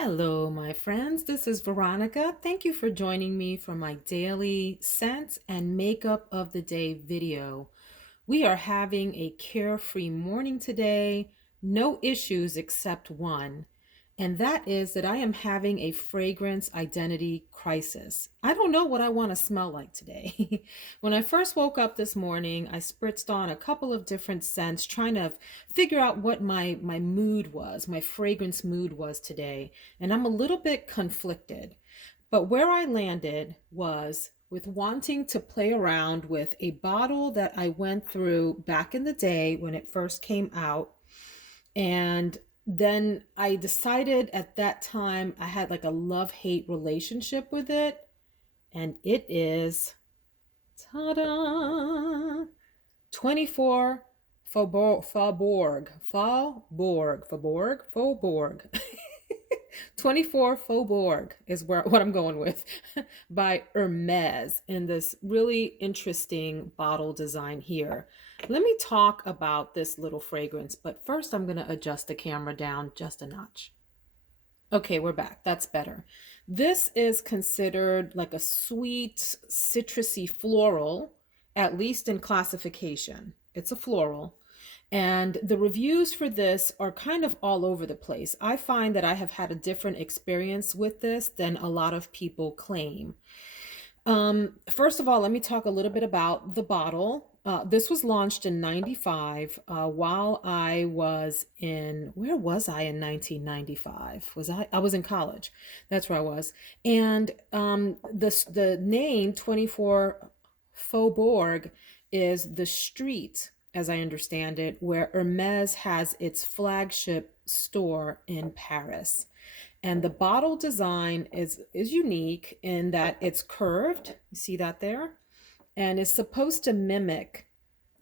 Hello, my friends. This is Veronica. Thank you for joining me for my daily scent and makeup of the day video. We are having a carefree morning today, no issues except one, and that is that I am having a fragrance identity crisis. I don't know what I want to smell like today. When I first woke up this morning, I spritzed on a couple of different scents, trying to figure out what my mood was, my fragrance mood was today, and I'm a little bit conflicted. But where I landed was with wanting to play around with a bottle that I went through back in the day when it first came out. And then I decided at that time I had like a love-hate relationship with it. And it is, ta-da, 24 Faubourg. 24 Faubourg is what I'm going with by Hermes in this really interesting bottle design here. Let me talk about this little fragrance, but first I'm going to adjust the camera down just a notch. Okay, we're back. That's better. This is considered like a sweet, citrusy floral, at least in classification. It's a floral. And the reviews for this are kind of all over the place. I find that I have had a different experience with this than a lot of people claim. First of all, let me talk a little bit about the bottle. This was launched in 95 while I was in, where was I in 1995? I was in college. That's where I was. And the name 24 Faubourg is the street, as I understand it, where Hermes has its flagship store in Paris. And the bottle design is unique in that it's curved. You see that there? And it's supposed to mimic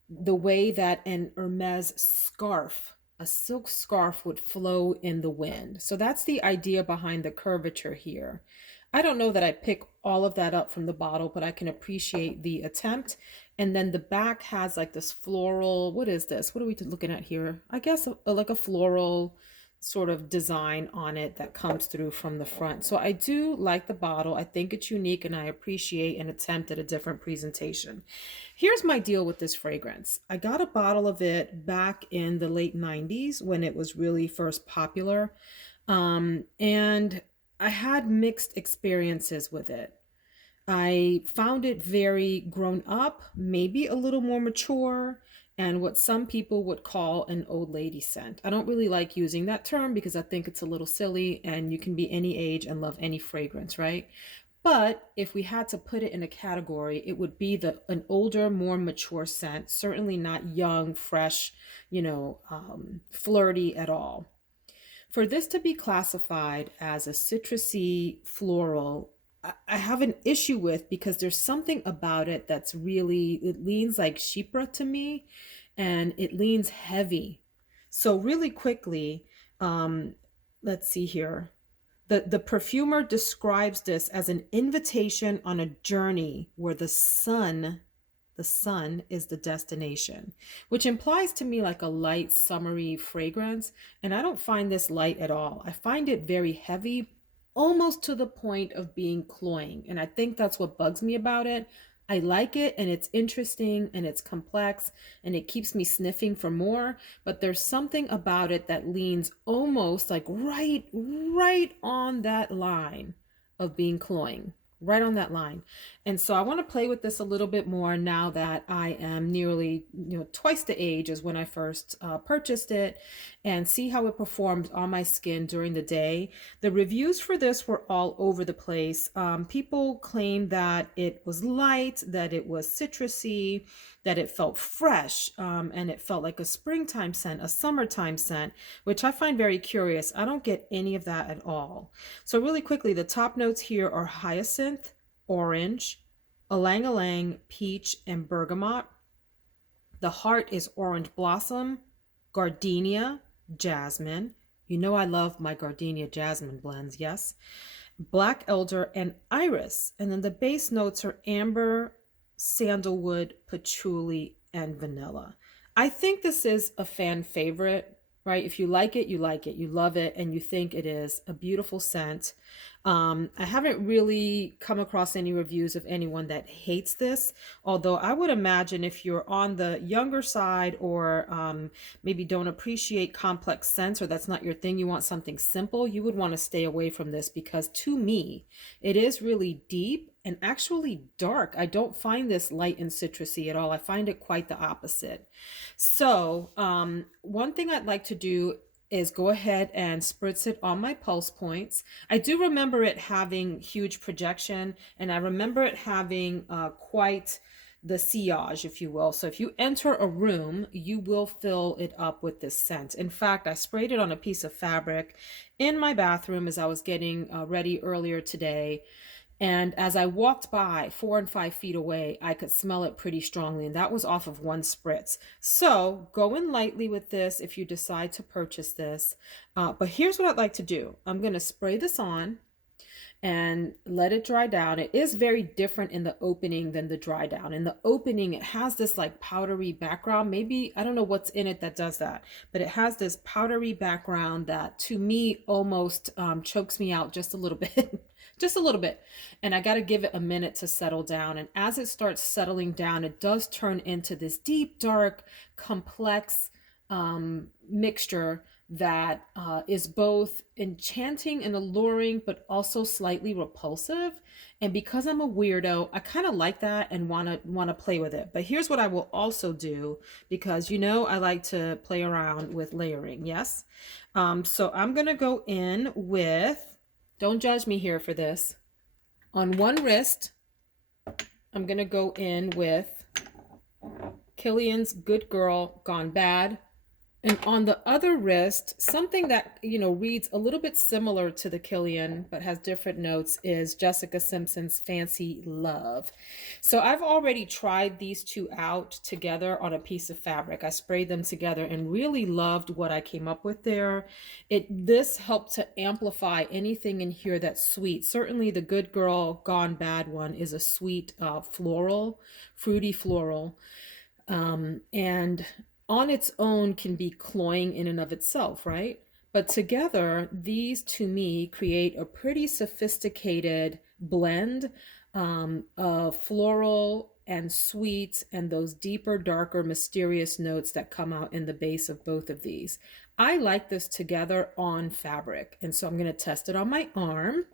the way that an Hermes scarf, a silk scarf, would flow in the wind. So that's the idea behind the curvature here. I don't know that I pick all of that up from the bottle, but I can appreciate the attempt. And then the back has like this floral, what is this? What are we looking at here? I guess like a floral sort of design on it that comes through from the front. So I do like the bottle. I think it's unique and I appreciate an attempt at a different presentation. Here's my deal with this fragrance. I got a bottle of it back in the late 90s when it was really first popular. And I had mixed experiences with it. I found it very grown up, maybe a little more mature, and what some people would call an old lady scent. I don't really like using that term because I think it's a little silly and you can be any age and love any fragrance, right? But if we had to put it in a category, it would be an older, more mature scent, certainly not young, fresh, flirty at all. For this to be classified as a citrusy floral, I have an issue with because there's something about it that's really, it leans like Chypre to me and it leans heavy. So really quickly, um, let's see here. The perfumer describes this as an invitation on a journey where the sun is the destination, which implies to me like a light, summery fragrance. And I don't find this light at all. I find it very heavy, almost to the point of being cloying. And I think that's what bugs me about it. I like it and it's interesting and it's complex and it keeps me sniffing for more, but there's something about it that leans almost like right on that line of being cloying, right on that line. And so I want to play with this a little bit more now that I am nearly, twice the age as when I first purchased it, and see how it performed on my skin during the day. The reviews for this were all over the place. People claimed that it was light, that it was citrusy, that it felt fresh, and it felt like a springtime scent, a summertime scent, which I find very curious. I don't get any of that at all. So really quickly, the top notes here are hyacinth, orange, ylang ylang, peach, and bergamot. The heart is orange blossom, gardenia, jasmine. You know I love my gardenia jasmine blends, yes. Black elder and iris. And then the base notes are amber, sandalwood, patchouli, and vanilla. I think this is a fan favorite. right? If you like it, you like it, you love it, and you think it is a beautiful scent. I haven't really come across any reviews of anyone that hates this, although I would imagine if you're on the younger side or maybe don't appreciate complex scents or that's not your thing, you want something simple, you would want to stay away from this because to me, it is really deep and actually dark. I don't find this light and citrusy at all. I find it quite the opposite. So, one thing I'd like to do is go ahead and spritz it on my pulse points. I do remember it having huge projection, and I remember it having quite the sillage, if you will. So if you enter a room, you will fill it up with this scent. In fact, I sprayed it on a piece of fabric in my bathroom as I was getting ready earlier today. And as I walked by 4 and 5 feet away, I could smell it pretty strongly. And that was off of one spritz. So go in lightly with this if you decide to purchase this. But here's what I'd like to do. I'm going to spray this on and let it dry down. It is very different in the opening than the dry down. In the opening, it has this like powdery background. Maybe, I don't know what's in it that does that, but it has this powdery background that to me almost chokes me out just a little bit. Just a little bit. And I got to give it a minute to settle down. And as it starts settling down, it does turn into this deep, dark, complex mixture that is both enchanting and alluring, but also slightly repulsive. And because I'm a weirdo, I kind of like that and want to play with it. But here's what I will also do, because you know I like to play around with layering. Yes. So I'm gonna go in with. Don't judge me here for this. On one wrist, I'm going to go in with Kilian's Good Girl Gone Bad. And on the other wrist, something that, you know, reads a little bit similar to the Kilian, but has different notes is Jessica Simpson's Fancy Love. So I've already tried these two out together on a piece of fabric. I sprayed them together and really loved what I came up with there. This helped to amplify anything in here that's sweet. Certainly the Good Girl Gone Bad one is a sweet floral, fruity floral. And on its own can be cloying in and of itself, right? But together, these to me create a pretty sophisticated blend of floral and sweet and those deeper, darker, mysterious notes that come out in the base of both of these. I like this together on fabric. And so I'm going to test it on my arm.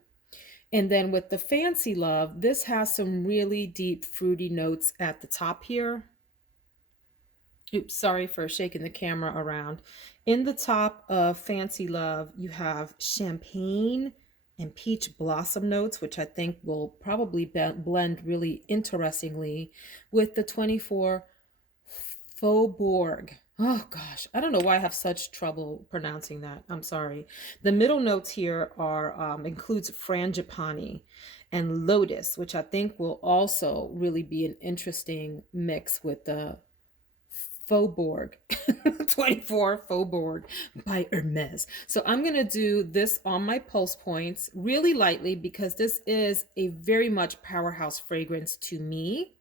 And then with the Fancy Love, this has some really deep fruity notes at the top here. Oops, sorry for shaking the camera around. In the top of Fancy Love, you have champagne and peach blossom notes, which I think will probably blend really interestingly with the 24 Faubourg. Oh gosh, I don't know why I have such trouble pronouncing that. I'm sorry. The middle notes here are includes frangipani and lotus, which I think will also really be an interesting mix with the Faubourg, 24 Faubourg by Hermes. So I'm going to do this on my pulse points really lightly because this is a very much powerhouse fragrance to me.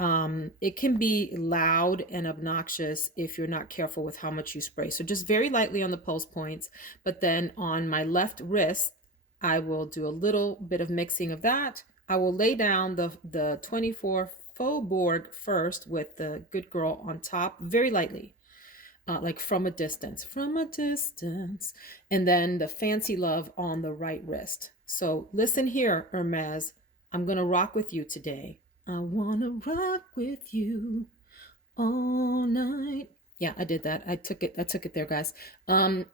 It can be loud and obnoxious if you're not careful with how much you spray. So just very lightly on the pulse points, but then on my left wrist, I will do a little bit of mixing of that. I will lay down the 24 Faubourg first with the Good Girl on top, very lightly, like from a distance, and then the Fancy Love on the right wrist. So listen here, Hermes, I'm gonna rock with you today. I wanna rock with you all night. Yeah, I did that. I took it there, guys. Don't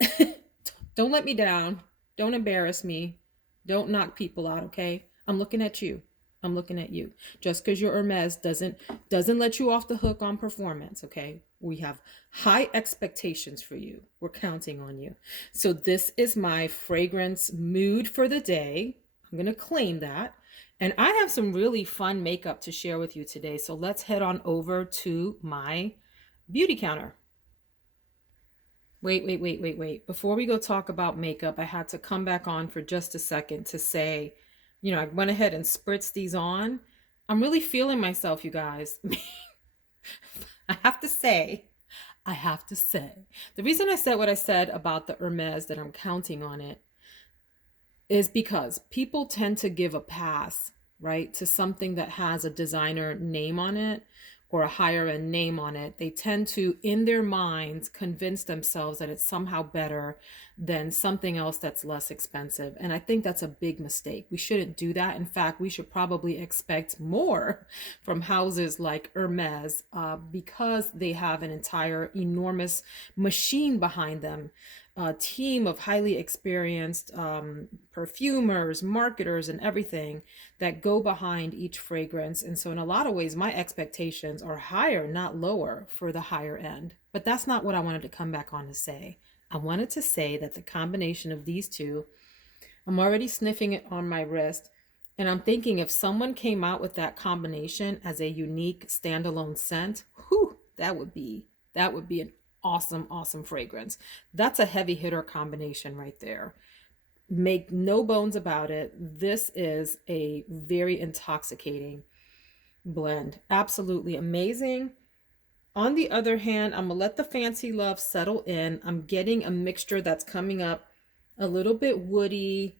let me down. Don't embarrass me. Don't knock people out, okay? I'm looking at you. I'm looking at you. Just because you're Hermes doesn't let you off the hook on performance, okay? We have high expectations for you. We're counting on you. So this is my fragrance mood for the day. I'm going to claim that. And I have some really fun makeup to share with you today. So let's head on over to my beauty counter. Wait. Before we go talk about makeup, I had to come back on for just a second to say, you know, I went ahead and spritzed these on. I'm really feeling myself, you guys. I have to say, I have to say, the reason I said what I said about the Hermes that I'm counting on it is because people tend to give a pass, right, to something that has a designer name on it or a higher end name on it. They tend to, in their minds, convince themselves that it's somehow better than something else that's less expensive. And I think that's a big mistake. We shouldn't do that. In fact, we should probably expect more from houses like Hermes because they have an entire enormous machine behind them, a team of highly experienced perfumers, marketers, and everything that go behind each fragrance. And so, in a lot of ways, my expectations are higher, not lower, for the higher end. But that's not what I wanted to come back on to say. I wanted to say that the combination of these two, I'm already sniffing it on my wrist. And I'm thinking if someone came out with that combination as a unique standalone scent, whew, that would be an awesome, awesome fragrance. That's a heavy hitter combination right there. Make no bones about it. This is a very intoxicating blend. Absolutely amazing. On the other hand, I'm gonna let the fancy love settle in. I'm getting a mixture that's coming up a little bit woody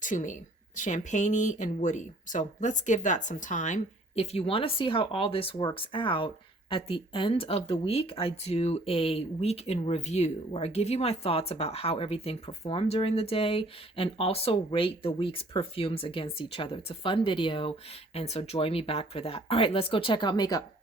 to me, champagne and woody. So let's give that some time. If you want to see how all this works out, at the end of the week, I do a week in review where I give you my thoughts about how everything performed during the day and also rate the week's perfumes against each other. It's a fun video. And so join me back for that. All right, let's go check out makeup.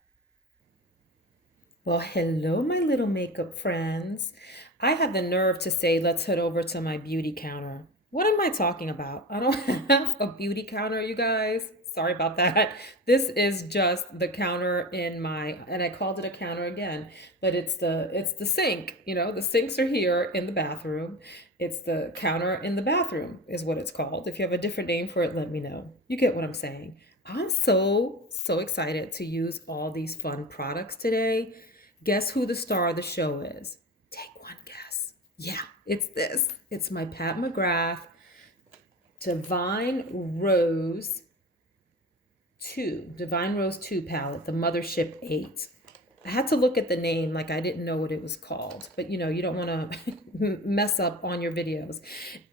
Well, hello, my little makeup friends. I had the nerve to say, let's head over to my beauty counter. What am I talking about? I don't have a beauty counter, you guys. Sorry about that. This is just the counter in my, and I called it a counter again, but it's the sink. The sinks are here in the bathroom. It's the counter in the bathroom is what it's called. If you have a different name for it, let me know. You get what I'm saying. I'm so excited to use all these fun products today. Guess who the star of the show is? Take one guess. Yeah, it's this. It's my Pat McGrath Divine Rose 2, Divine Rose 2 palette, the Mothership 8. I had to look at the name like I didn't know what it was called, but you don't want to mess up on your videos.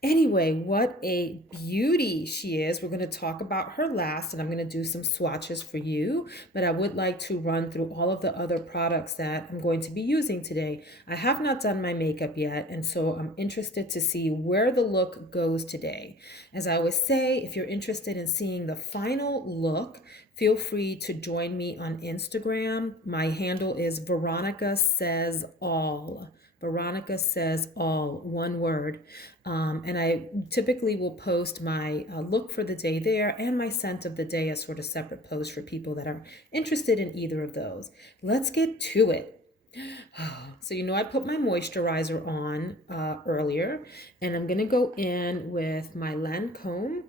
Anyway, what a beauty she is. We're going to talk about her last, and I'm going to do some swatches for you, but I would like to run through all of the other products that I'm going to be using today. I have not done my makeup yet, and so I'm interested to see where the look goes today. As I always say, if you're interested in seeing the final look, feel free to join me on Instagram. My handle is Veronica Says All. Veronica Says All, one word. And I typically will post my look for the day there and my scent of the day as sort of separate posts for people that are interested in either of those. Let's get to it. So I put my moisturizer on earlier, and I'm going to go in with my Lancome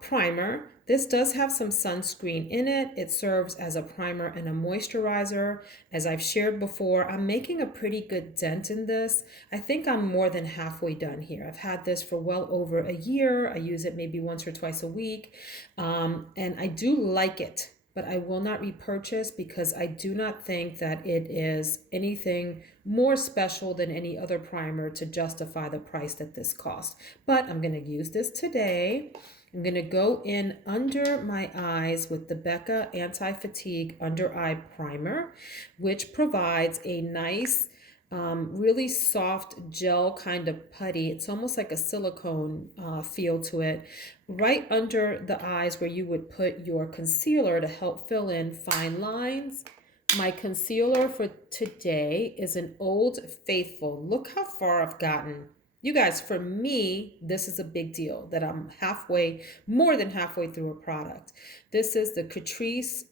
primer. This does have some sunscreen in it. It serves as a primer and a moisturizer. As I've shared before, I'm making a pretty good dent in this. I think I'm more than halfway done here. I've had this for well over a year. I use it maybe once or twice a week, and I do like it, but I will not repurchase because I do not think that it is anything more special than any other primer to justify the price that this costs. But I'm going to use this today. I'm going to go in under my eyes with the Becca Anti-Fatigue Under Eye Primer, which provides a nice, really soft gel kind of putty. It's almost like a silicone feel to it, right under the eyes where you would put your concealer to help fill in fine lines. My concealer for today is an Old Faithful. Look how far I've gotten. You guys, for me, this is a big deal that I'm more than halfway through a product. This is the Catrice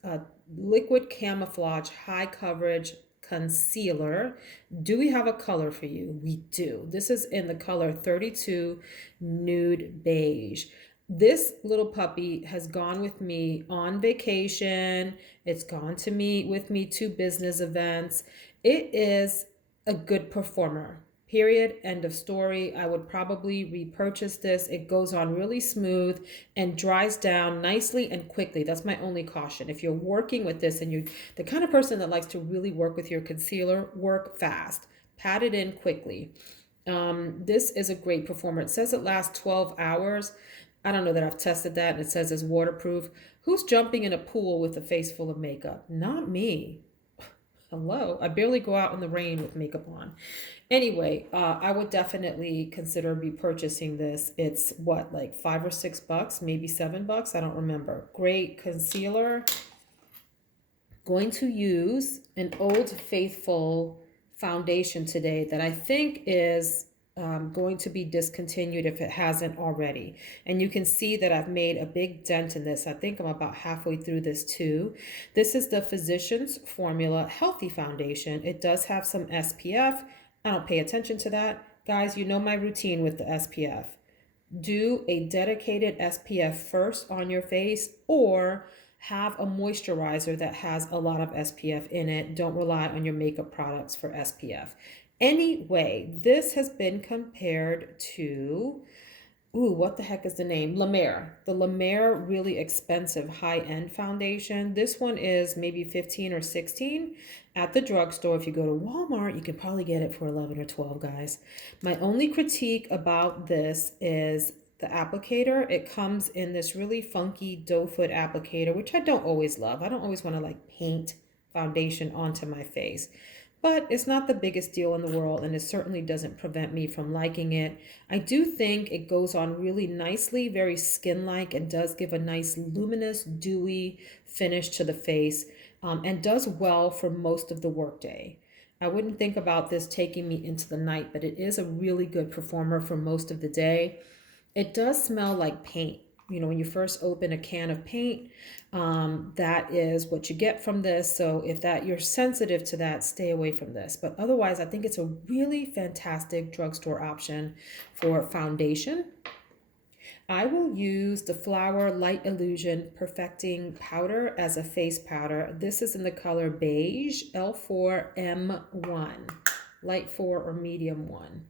Liquid Camouflage High Coverage Concealer. Do we have a color for you? We do. This is in the color 32 Nude Beige. This little puppy has gone with me on vacation. It's gone with me to business events. It is a good performer. Period. End of story. I would probably repurchase this. It goes on really smooth and dries down nicely and quickly. That's my only caution. If you're working with this and you're the kind of person that likes to really work with your concealer, work fast. Pat it in quickly. This is a great performer. It says it lasts 12 hours. I don't know that I've tested that, and it says it's waterproof. Who's jumping in a pool with a face full of makeup? Not me. Hello. I barely go out in the rain with makeup on. Anyway, I would definitely consider repurchasing this. It's what, like $5 or $6, maybe $7. I don't remember. Great concealer. Going to use an Old Faithful foundation today that I think is going to be discontinued if it hasn't already. And you can see that I've made a big dent in this. I think I'm about halfway through this too. This is the Physicians Formula Healthy Foundation. It does have some SPF. I don't pay attention to that. Guys, you know my routine with the SPF. Do a dedicated SPF first on your face, or have a moisturizer that has a lot of SPF in it. Don't rely on your makeup products for SPF. Anyway, this has been compared to, ooh, what the heck is the name? La Mer. The La Mer really expensive high-end foundation. This one is maybe 15 or 16 at the drugstore. If you go to Walmart, you can probably get it for 11 or 12, guys. My only critique about this is the applicator. It comes in this really funky doe foot applicator, which I don't always love. I don't always want to like paint foundation onto my face. But it's not the biggest deal in the world, and it certainly doesn't prevent me from liking it. I do think it goes on really nicely, very skin-like, and does give a nice luminous, dewy finish to the face, and does well for most of the workday. I wouldn't think about this taking me into the night, but it is a really good performer for most of the day. It does smell like paint. You know, when you first open a can of paint, that is what you get from this. So if that you're sensitive to that, stay away from this. But otherwise, I think it's a really fantastic drugstore option for foundation. I will use the Flower Light Illusion Perfecting Powder as a face powder. This is in the color Beige, L4M1, light 4 or medium 1.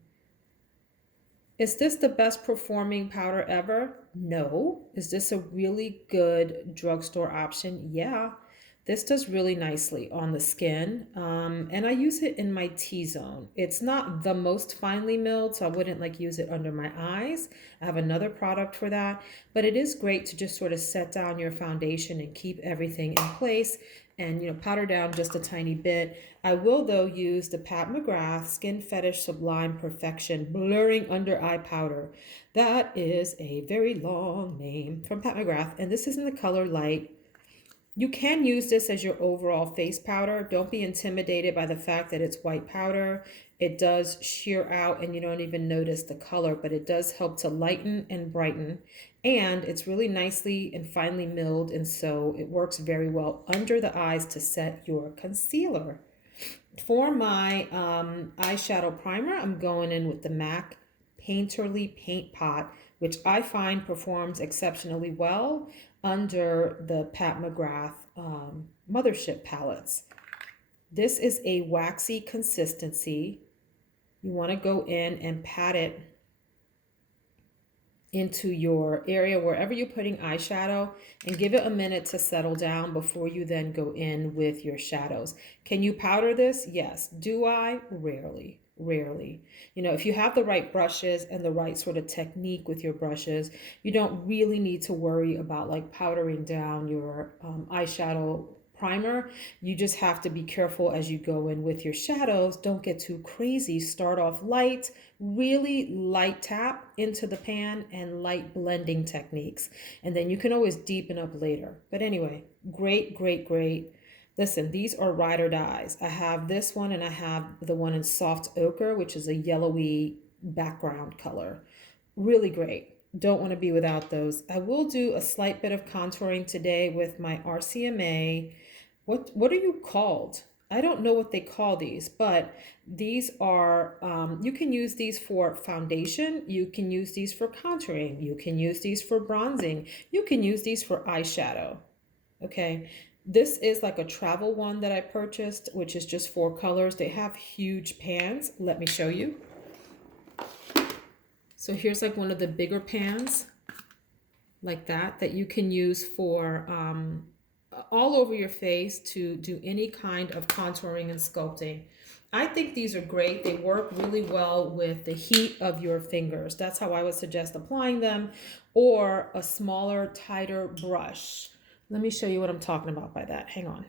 Is this the best performing powder ever? No. Is this a really good drugstore option? Yeah. This does really nicely on the skin. And I use it in my T-zone. It's not the most finely milled, so I wouldn't like use it under my eyes. I have another product for that. But it is great to just sort of set down your foundation and keep everything in place and, you know, powder down just a tiny bit. I will, though, use the Pat McGrath Skin Fetish Sublime Perfection Blurring Under Eye Powder. That is a very long name from Pat McGrath, and this is in the color Light. You can use this as your overall face powder. Don't be intimidated by the fact that it's white powder. It does sheer out and you don't even notice the color, but it does help to lighten and brighten. And it's really nicely and finely milled, and so it works very well under the eyes to set your concealer. For my eyeshadow primer, I'm going in with the MAC Painterly Paint Pot, which I find performs exceptionally well under the Pat McGrath Mothership palettes. This is a waxy consistency. You want to go in and pat it into your area wherever you're putting eyeshadow and give it a minute to settle down before you then go in with your shadows. Can you powder this? Yes. Do I? Rarely. Rarely. You know, if you have the right brushes and the right sort of technique with your brushes, you don't really need to worry about like powdering down your eyeshadow primer. You just have to be careful as you go in with your shadows. Don't get too crazy. Start off light, really light tap into the pan and light blending techniques. And then you can always deepen up later. But anyway, great, great, great. Listen, these are ride or dies. I have this one and I have the one in soft ochre, which is a yellowy background color. Really great. Don't want to be without those. I will do a slight bit of contouring today with my RCMA. What are you called? I don't know what they call these, but these are, you can use these for foundation. You can use these for contouring. You can use these for bronzing. You can use these for eyeshadow. Okay. This is like a travel one that I purchased, which is just 4 colors. They have huge pans. Let me show you. So here's like one of the bigger pans like that you can use for all over your face to do any kind of contouring and sculpting. I think these are great. They work really well with the heat of your fingers. That's how I would suggest applying them, or a smaller, tighter brush. Let me show you what I'm talking about by that. Hang on.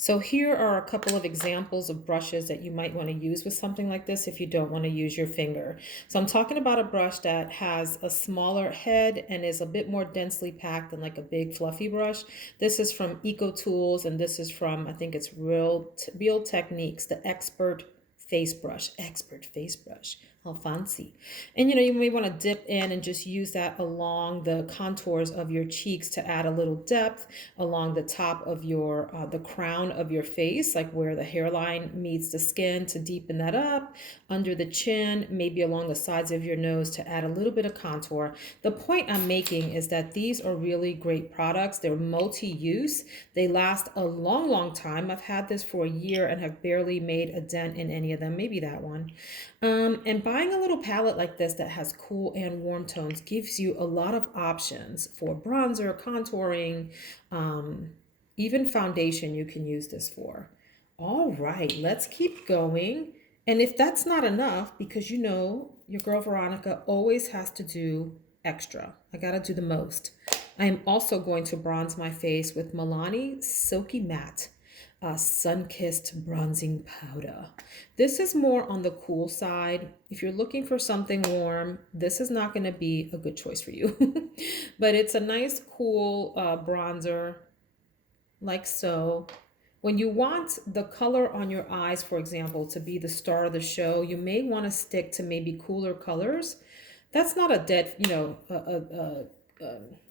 So here are a couple of examples of brushes that you might want to use with something like this if you don't want to use your finger. So I'm talking about a brush that has a smaller head and is a bit more densely packed than like a big fluffy brush. This is from Eco Tools, and this is from, I think it's Real Techniques, the Expert Face Brush. Expert Face Brush. How fancy. And you may want to dip in and just use that along the contours of your cheeks to add a little depth, along the top of your the crown of your face, like where the hairline meets the skin, to deepen that up, under the chin, maybe along the sides of your nose to add a little bit of contour. The point I'm making is that these are really great products. They're multi-use. They last a long time. I've had this for a year and have barely made a dent in any of them, maybe that one. And buying a little palette like this that has cool and warm tones gives you a lot of options for bronzer, contouring, even foundation you can use this for. All right, let's keep going. And if that's not enough, because your girl Veronica always has to do extra. I gotta do the most. I am also going to bronze my face with Milani Silky Matte sun-kissed bronzing powder. This is more on the cool side. If you're looking for something warm, this is not going to be a good choice for you. But it's a nice cool bronzer, like so. When you want the color on your eyes, for example, to be the star of the show, you may want to stick to maybe cooler colors. That's not a dead,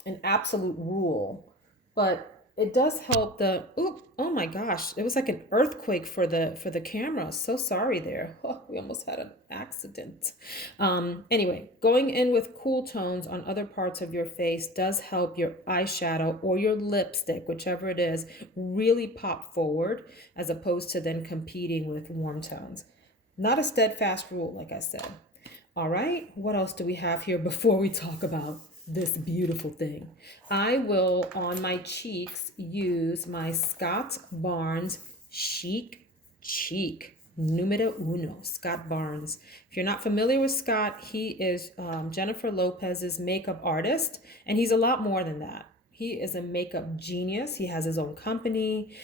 an absolute rule, but it does help the, oh my gosh, it was like an earthquake for the camera. So sorry there. Oh, we almost had an accident. Anyway, going in with cool tones on other parts of your face does help your eyeshadow or your lipstick, whichever it is, really pop forward, as opposed to then competing with warm tones. Not a steadfast rule, like I said. All right, what else do we have here before we talk about this beautiful thing? I will, on my cheeks, use my Scott Barnes Chic Cheek Numero Uno, Scott Barnes. If you're not familiar with Scott, he is Jennifer Lopez's makeup artist, and he's a lot more than that. He is a makeup genius. He has his own company.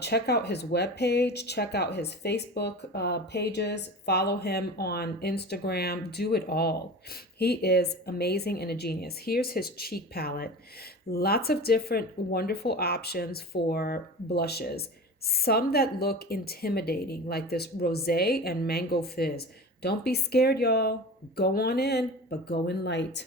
Check out his webpage. Check out his Facebook pages. Follow him on Instagram. Do it all. He is amazing and a genius. Here's his cheek palette. Lots of different wonderful options for blushes. Some that look intimidating, like this Rosé and Mango Fizz. Don't be scared, y'all. Go on in, but go in light.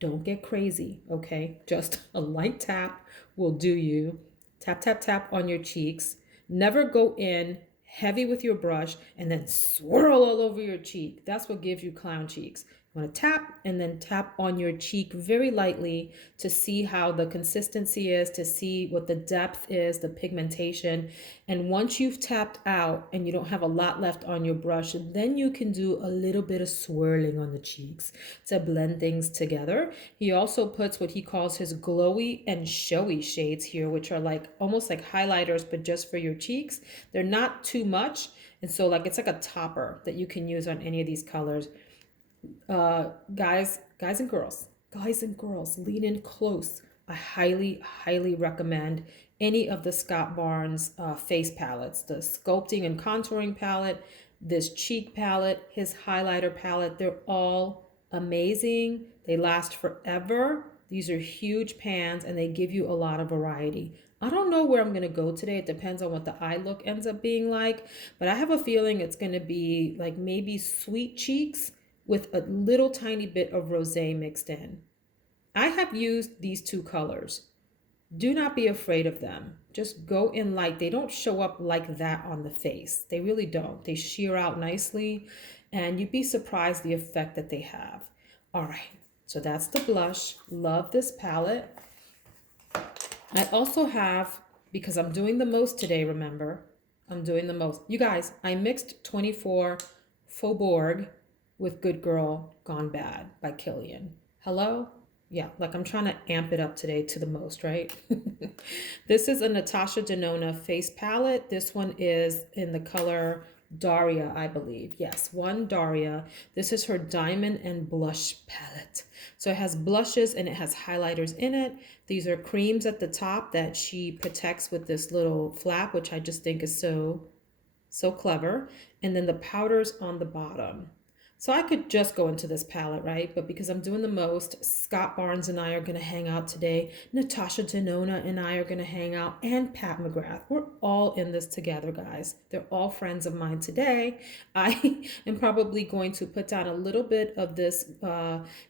Don't get crazy, okay? Just a light tap will do you. Tap, tap, tap on your cheeks. Never go in heavy with your brush and then swirl all over your cheek. That's what gives you clown cheeks. You want to tap and then tap on your cheek very lightly to see how the consistency is, to see what the depth is, the pigmentation. And once you've tapped out and you don't have a lot left on your brush, then you can do a little bit of swirling on the cheeks to blend things together. He also puts what he calls his glowy and showy shades here, which are like almost like highlighters, but just for your cheeks. They're not too much. And so like it's like a topper that you can use on any of these colors. Guys and girls, lean in close. I highly recommend any of the Scott Barnes face palettes, the sculpting and contouring palette, this cheek palette, his highlighter palette. They're all amazing. They last forever. These are huge pans and they give you a lot of variety. I don't know where I'm going to go today. It depends on what the eye look ends up being like, but I have a feeling it's going to be like maybe sweet cheeks with a little tiny bit of rosé mixed in. I have used these two colors. Do not be afraid of them. Just go in light. They don't show up like that on the face. They really don't. They sheer out nicely and you'd be surprised the effect that they have. All right, so that's the blush. Love this palette. I also have, because I'm doing the most today, remember, I'm doing the most. You guys, I mixed 24 Faubourg with Good Girl Gone Bad by Kilian. Hello? Yeah, like I'm trying to amp it up today to the most, right? This is a Natasha Denona face palette. This one is in the color Daria, I believe. Yes, one Daria. This is her diamond and blush palette. So it has blushes and it has highlighters in it. These are creams at the top that she protects with this little flap, which I just think is so clever. And then the powders on the bottom. So I could just go into this palette, right? But because I'm doing the most, Scott Barnes and I are going to hang out today. Natasha Denona and I are going to hang out, and Pat McGrath. We're all in this together, guys. They're all friends of mine today. I am probably going to put down a little bit of this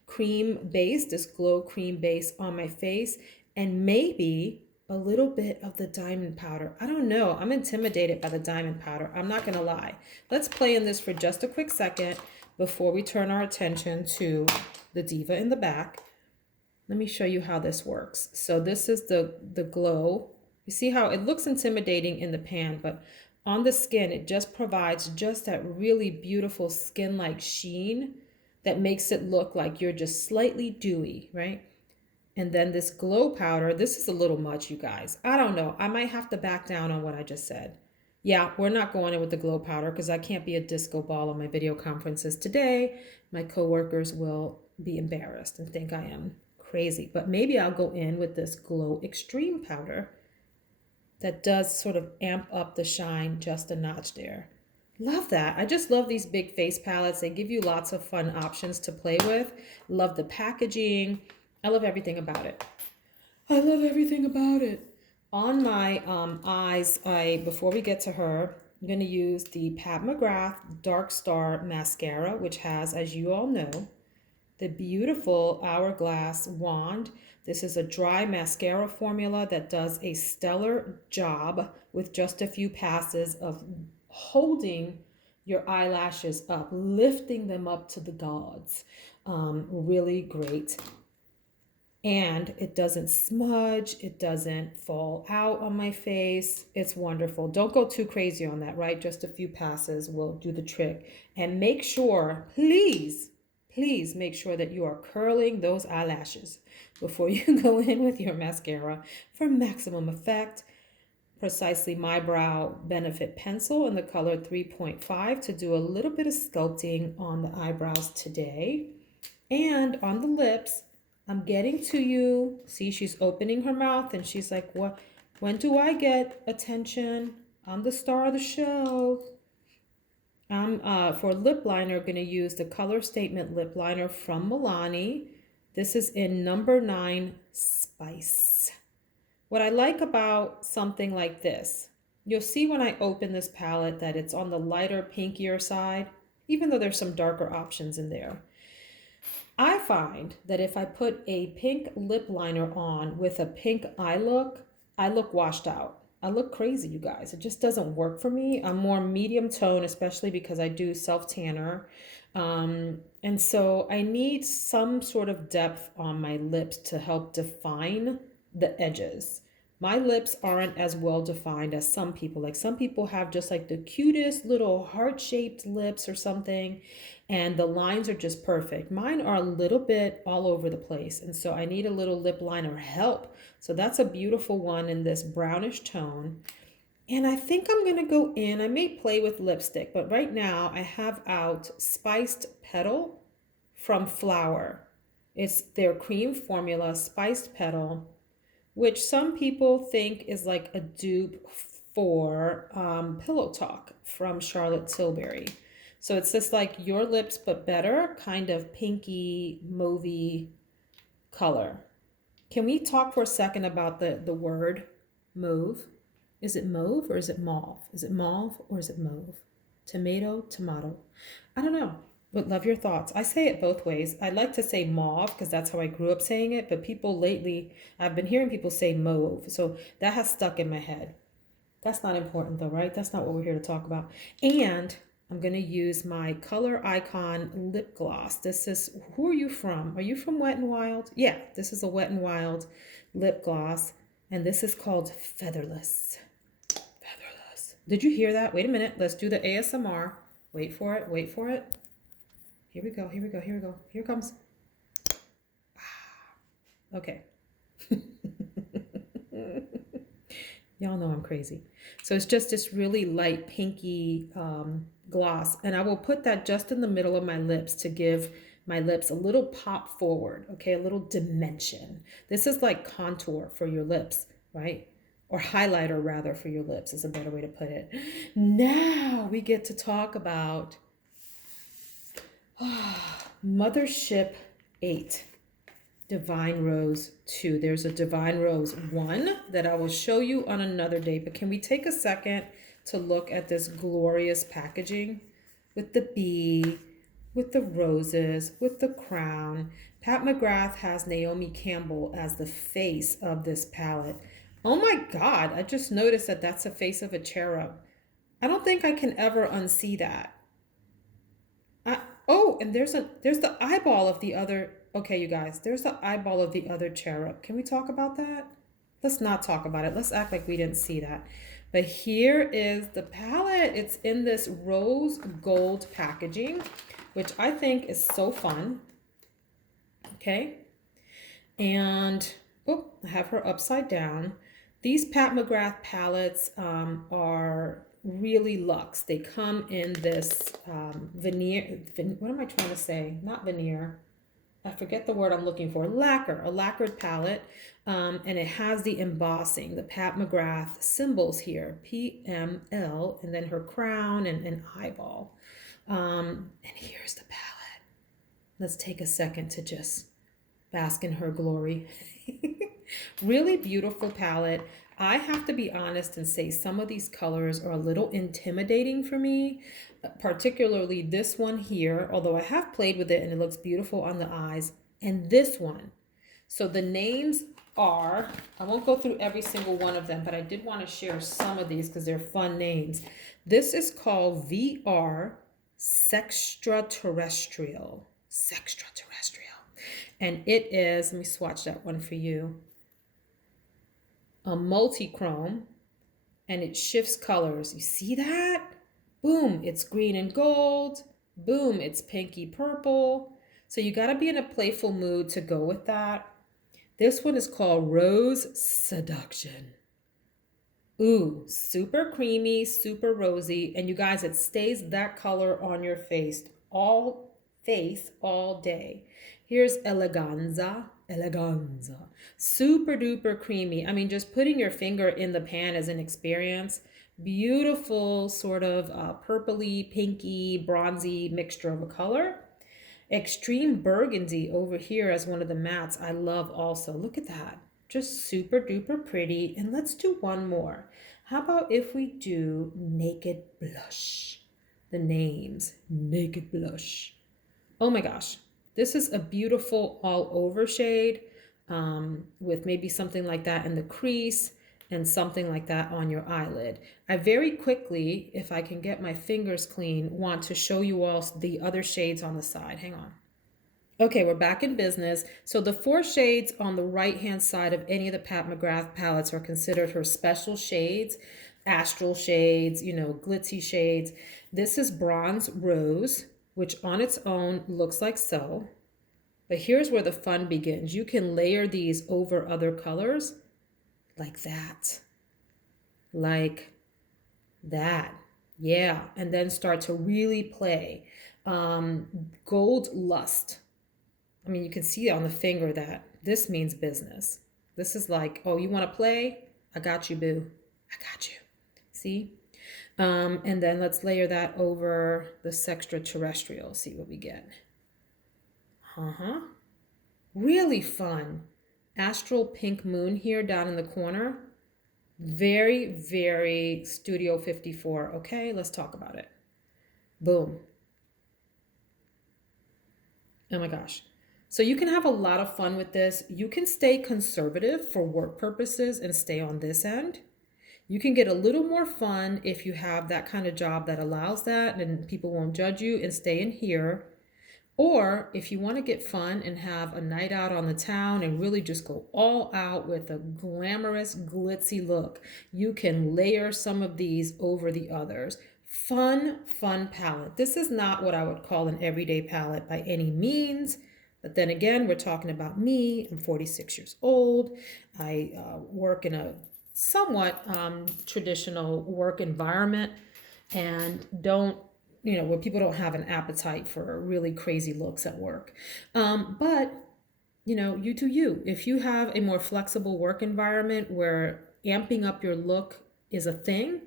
cream base, this glow cream base on my face, and maybe a little bit of the diamond powder. I don't know. I'm intimidated by the diamond powder. I'm not going to lie. Let's play in this for just a quick second before we turn our attention to the diva in the back. Let me show you how this works. So this is the glow. You see how it looks intimidating in the pan, but on the skin, it just provides just that really beautiful skin-like sheen that makes it look like you're just slightly dewy, right? And then this glow powder, this is a little much, you guys. I don't know. I might have to back down on what I just said. Yeah, we're not going in with the glow powder because I can't be a disco ball on my video conferences today. My coworkers will be embarrassed and think I am crazy. But maybe I'll go in with this glow extreme powder that does sort of amp up the shine just a notch there. Love that. I just love these big face palettes. They give you lots of fun options to play with. Love the packaging. I love everything about it. I love everything about it. On my eyes, before we get to her, I'm going to use the Pat McGrath Dark Star Mascara, which has, as you all know, the beautiful hourglass wand. This is a dry mascara formula that does a stellar job with just a few passes of holding your eyelashes up, lifting them up to the gods. Really great. And it doesn't smudge, it doesn't fall out on my face. It's wonderful. Don't go too crazy on that, right? Just a few passes will do the trick. And make sure, please make sure that you are curling those eyelashes before you go in with your mascara for maximum effect. Precisely My Brow Benefit Pencil in the color 3.5 to do a little bit of sculpting on the eyebrows today. And on the lips, I'm getting to you. See, she's opening her mouth and she's like, "What? When do I get attention? I'm the star of the show." I'm for lip liner going to use the Color Statement lip liner from Milani. This is in number 9 Spice. What I like about something like this, you'll see when I open this palette that it's on the lighter, pinkier side, even though there's some darker options in there. I find that if I put a pink lip liner on with a pink eye look, I look washed out. I look crazy, you guys. It just doesn't work for me. I'm more medium tone, especially because I do self-tanner. And so I need some sort of depth on my lips to help define the edges. My lips aren't as well defined as some people. Like some people have just like the cutest little heart-shaped lips or something, and the lines are just perfect. Mine are a little bit all over the place, and so I need a little lip liner help. So that's a beautiful one in this brownish tone. And I think I'm going to go in. I may play with lipstick, but right now I have out Spiced Petal from Flower. It's their cream formula, Spiced Petal, which some people think is like a dupe for Pillow Talk from Charlotte Tilbury. So it's just like Your Lips But Better, kind of pinky, mauvey color. Can we talk for a second about the word mauve? Is it mauve or is it mauve? Is it mauve or is it mauve? Tomato, tomato. I don't know. Would love your thoughts. I say it both ways. I like to say mauve because that's how I grew up saying it, but people lately, I've been hearing people say mauve. So that has stuck in my head. That's not important though, right? That's not what we're here to talk about. And I'm going to use my Color Icon lip gloss. This is, who are you from? Are you from Wet n Wild? Yeah, this is a Wet n Wild lip gloss. And this is called Featherless. Featherless. Did you hear that? Wait a minute. Let's do the ASMR. Wait for it. Wait for it. Here we go, here we go, here we go. Here it comes. Okay. Y'all know I'm crazy. So it's just this really light pinky gloss. And I will put that just in the middle of my lips to give my lips a little pop forward, okay? A little dimension. This is like contour for your lips, right? Or highlighter rather for your lips is a better way to put it. Now we get to talk about Mothership 8. Divine Rose 2. There's a Divine Rose 1 that I will show you on another day. But can we take a second to look at this glorious packaging with the bee, with the roses, with the crown. Pat McGrath has Naomi Campbell as the face of this palette. Oh my God, I just noticed that that's the face of a cherub. I don't think I can ever unsee that. Oh, and there's the eyeball of the other. Okay, you guys, there's the eyeball of the other cherub. Can we talk about that? Let's not talk about it. Let's act like we didn't see that. But here is the palette. It's in this rose gold packaging, which I think is so fun. Okay. And, oh, I have her upside down. These Pat McGrath palettes are really luxe. They come in this veneer, what am I trying to say? Not veneer. I forget the word I'm looking for. Lacquer, a lacquered palette. And it has the embossing, the Pat McGrath symbols here, PML, and then her crown and an eyeball. And here's the palette. Let's take a second to just bask in her glory. Really beautiful palette. I have to be honest and say some of these colors are a little intimidating for me, particularly this one here, although I have played with it and it looks beautiful on the eyes, and this one. So the names are, I won't go through every single one of them, but I did want to share some of these because they're fun names. This is called VR Sextraterrestrial. Sextraterrestrial. And it is, let me swatch that one for you, a multi-chrome, and it shifts colors. You see that? Boom, it's green and gold. Boom, it's pinky purple. So you got to be in a playful mood to go with that. This one is called Rose Seduction. Ooh, super creamy, super rosy. And you guys, it stays that color on your face all day. Here's Eleganza. Super duper creamy. I mean, just putting your finger in the pan is an experience. Beautiful sort of purpley, pinky, bronzy mixture of a color. Extreme Burgundy over here as one of the mattes I love also. Look at that. Just super duper pretty. And let's do one more. How about if we do Naked Blush? The names, Naked Blush. Oh my gosh. This is a beautiful all over shade with maybe something like that in the crease and something like that on your eyelid. I very quickly, if I can get my fingers clean, want to show you all the other shades on the side. Hang on. Okay, we're back in business. So the 4 shades on the right-hand side of any of the Pat McGrath palettes are considered her special shades, astral shades, you know, glitzy shades. This is Bronze Rose, which on its own looks like so. But here's where the fun begins. You can layer these over other colors like that. Like that. Yeah. And then start to really play. Gold Lust. I mean, you can see on the finger that this means business. This is like, oh, you want to play? I got you, boo. I got you. See? And then let's layer that over the Sextraterrestrial. See what we get. Really fun. Astral Pink Moon here down in the corner. Very, very Studio 54. Okay, let's talk about it. Boom. Oh my gosh. So you can have a lot of fun with this. You can stay conservative for work purposes and stay on this end. You can get a little more fun if you have that kind of job that allows that and people won't judge you and stay in here. Or if you want to get fun and have a night out on the town and really just go all out with a glamorous, glitzy look, you can layer some of these over the others. Fun palette. This is not what I would call an everyday palette by any means. But then again, we're talking about me. I'm 46 years old. I work in a somewhat traditional work environment and don't, where people don't have an appetite for really crazy looks at work. But you do you. If you have a more flexible work environment where amping up your look is a thing,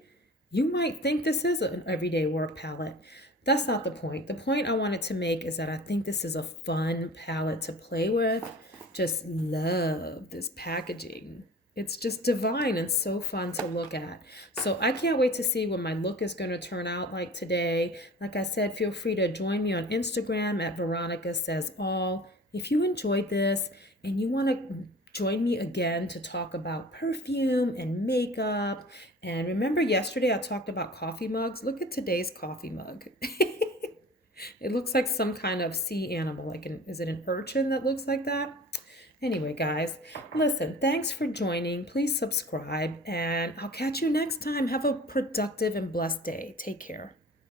you might think this is an everyday work palette. That's not the point. The point I wanted to make is that I think this is a fun palette to play with. Just love this packaging. It's just divine and so fun to look at. So I can't wait to see what my look is going to turn out like today. Like I said, feel free to join me on Instagram at Veronica Says All. If you enjoyed this and you want to join me again to talk about perfume and makeup. And remember yesterday I talked about coffee mugs? Look at today's coffee mug. It looks like some kind of sea animal. Is it an urchin that looks like that? Anyway, guys, listen, thanks for joining. Please subscribe and I'll catch you next time. Have a productive and blessed day. Take care.